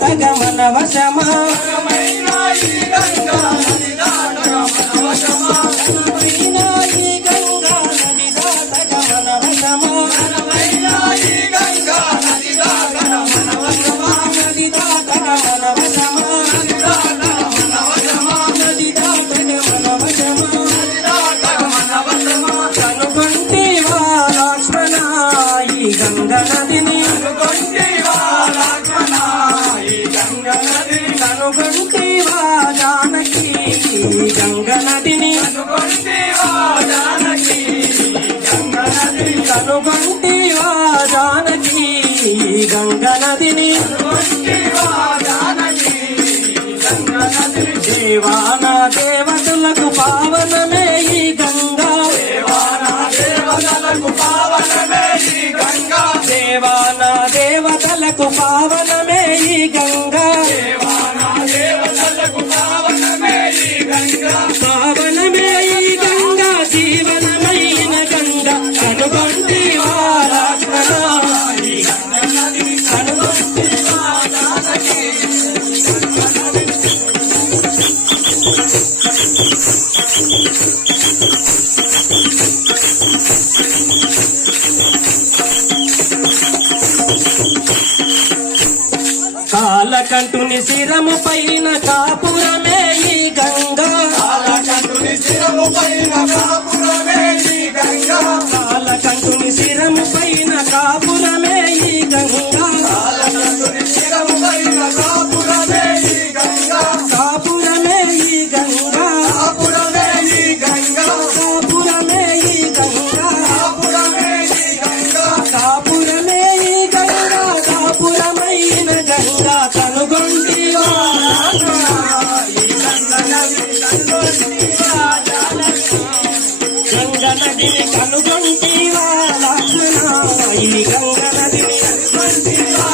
దాటగ మన వశమా కనుగొంటివా జానకి గంగ నదిని కనుగొంటివా జానకి గంగ నదిని దేవాన దేవతలకు పావనమే ఈ గంగా దేవాన దేవతలకు పావనమే ఈ గంగా పావనమే ఈ గంగా జీవనమైన గంగా కనుగొంటివా లక్ష్మణ కాలకంఠుని శిరము పైన కాపురమే ఈ గంగా కాలకంఠుని శిరము పైన కాపురమే ఈ గంగా కాలకంఠుని శిరము పైన కాపురమే ఈ గంగా కాలకంఠుని శిరము పైన కాపురమే ఈ గంగా కాపురమే ఈ గంగా కాపురమే ఈ గంగా కాపురమే ఈ గంగా కాపురమే ఈ గంగా కాపురమే ఈ గంగా కాపురమైన గంగా కనుగొంటివా గంగ నదిని కనుగొంటివా లక్ష్మణ ఈ గంగ నదిని కనుగొంటివా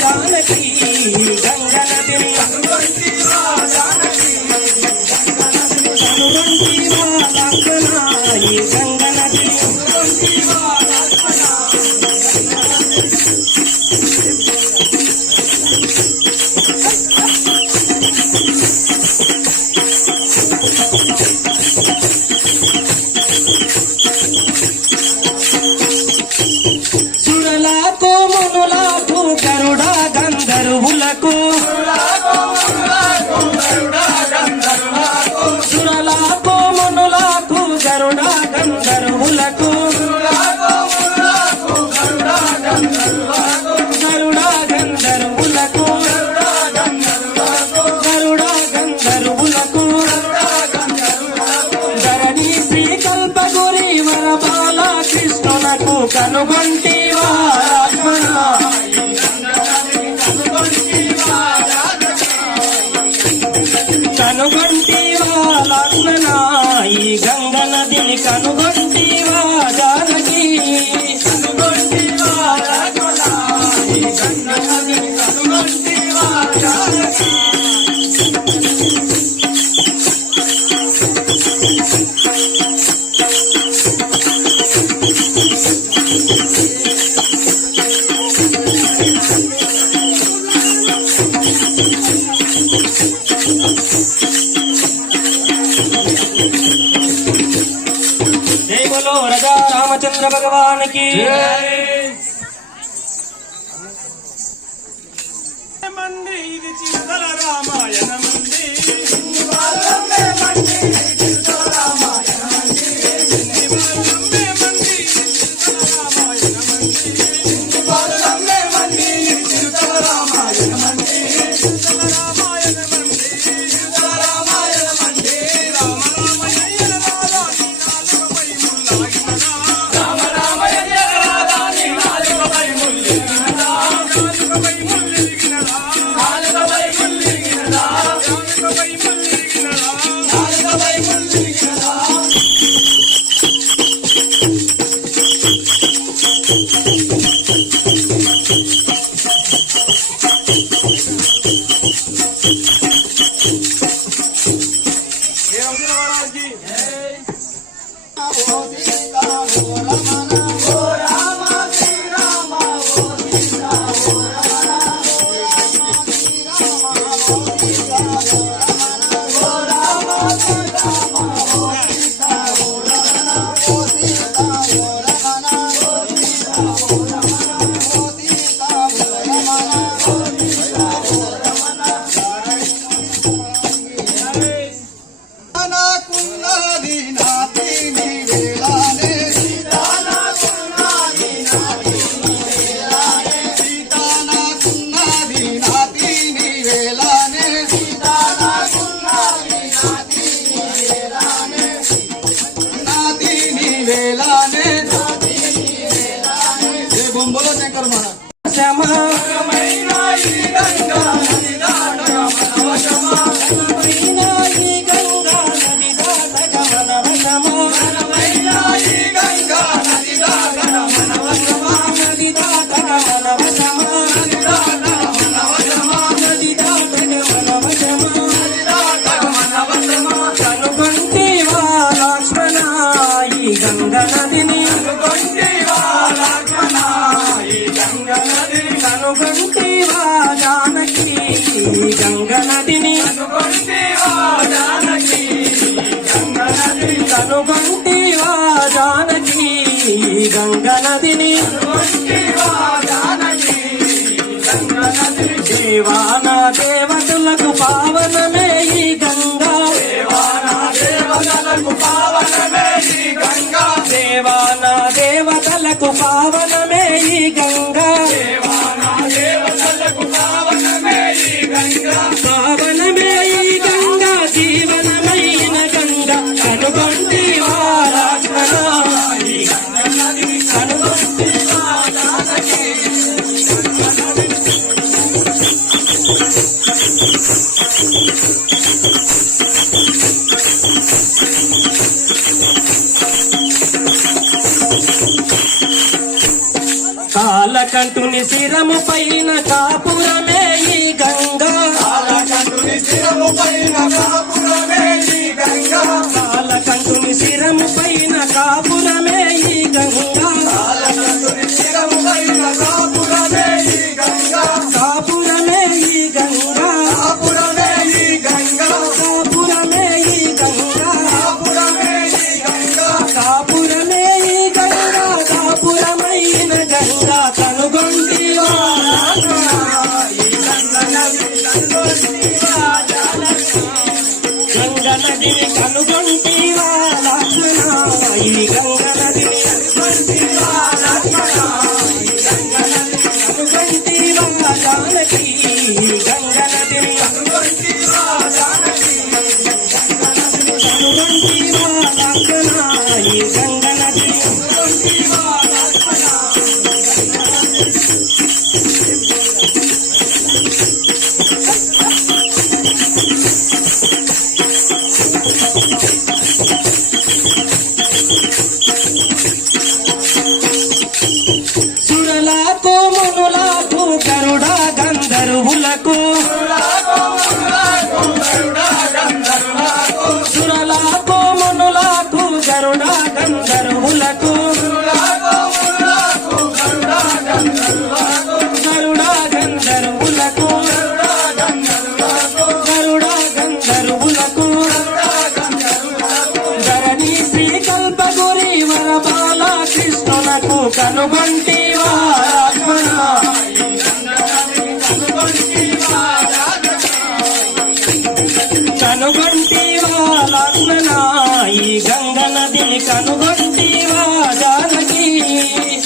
జానకి గంగ నదిని కనుగొంటివా లక్ష్మణ ఈ గంగ నదిని సురలకు మునులకు గరుడ గంధర్వులకు సురలకు మునులకు గరుడ గంధర్వులకు గరుడ గంధర్వులకు ధరణి శ్రీకల్పగురి వరబాల కృష్ణునకు కనుగొంటివా లక్ష్మణ కనుగొంటివా లక్ష్మణ ఈ గంగ నదిని కనుగొంటివా జానకి కనుగొంటివా లక్ష్మణ ఈ గంగ నదిని కనుగొంటివా జానకి जय बोलो राजा रामचंद्र भगवान की मंदिर चिंतन रामायण मंदिर बोलो शंकर महाराज श्यामा గంగా నదిని కనుగొంటివా జానకి గంగా నదిని కనుగొంటివా జానకి గంగా నదిని దేవాన దేవతలకు పావనమే ఈ గంగా దేవాన దేవతలకు పావనమే ఈ గంగా పావనమే ఈ గంగా జీవనమైన గంగా కనుగొంటివా లక్ష్మణ కనుగొంటివా జానకి కాలకంఠుని శిరము పైన కాపురమే ఈ గంగా కాలకంఠుని శిరము పైన కాపురమే ఈ గంగా కాలకంఠుని శిరము పైన కాపురమే ఈ గంగా కాలకంఠుని శిరము పైన కాపురమే ఈ గంగా కాపురమే ఈ గంగా కాపురమే ఈ గంగా కాపురమే ఈ గంగా కాపురమే ఈ గంగా కాపురమే ఈ గంగా కాపురమైన గంగా కనుగొంటివా గంగా నదిని కనుగొంటివా లక్ష్మణ ఈ గంగా నదిని కనుగొంటివా జానకి గంగా నదిని కనుగొంటివా లక్ష్మణ ఈ గంగా నదిని సురలకు మునులకు గరుడ గంధర్వులకు సురలకు మునులకు గరుడ గంధర్వులకు గరుడ గంధర్వులకు గరుడ గంధర్వులకు ధరణి శ్రీ కల్పగురి వరబాల కృష్ణునకు కనుగొంటివా లక్ష్మణ కనుగొంటివా లక్ష్మణ ఈ గంగా నదిని కనుగొంటివా జానకి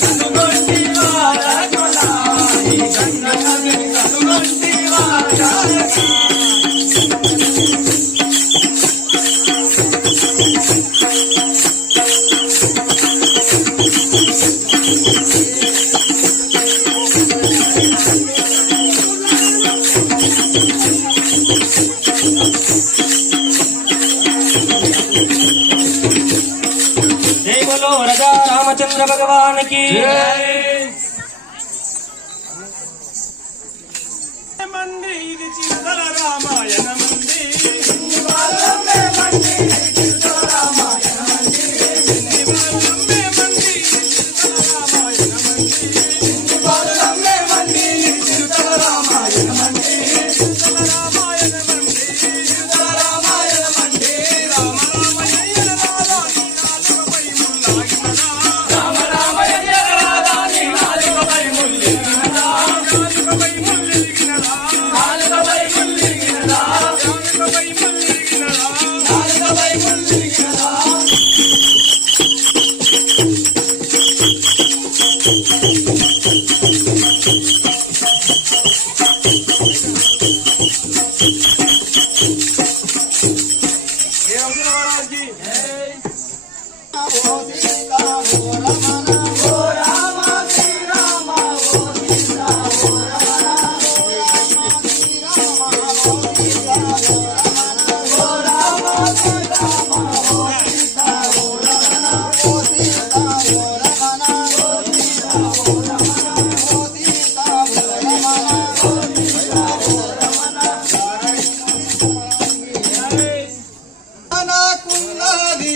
కనుగొంటివా లక్ష్మణ ఈ గంగా నదిని కనుగొంటివా జానకి जय बोलो राजा रामचंद्र भगवान की मंदी ఇది చింతల రామాయణ మంది రామ రామ ఈ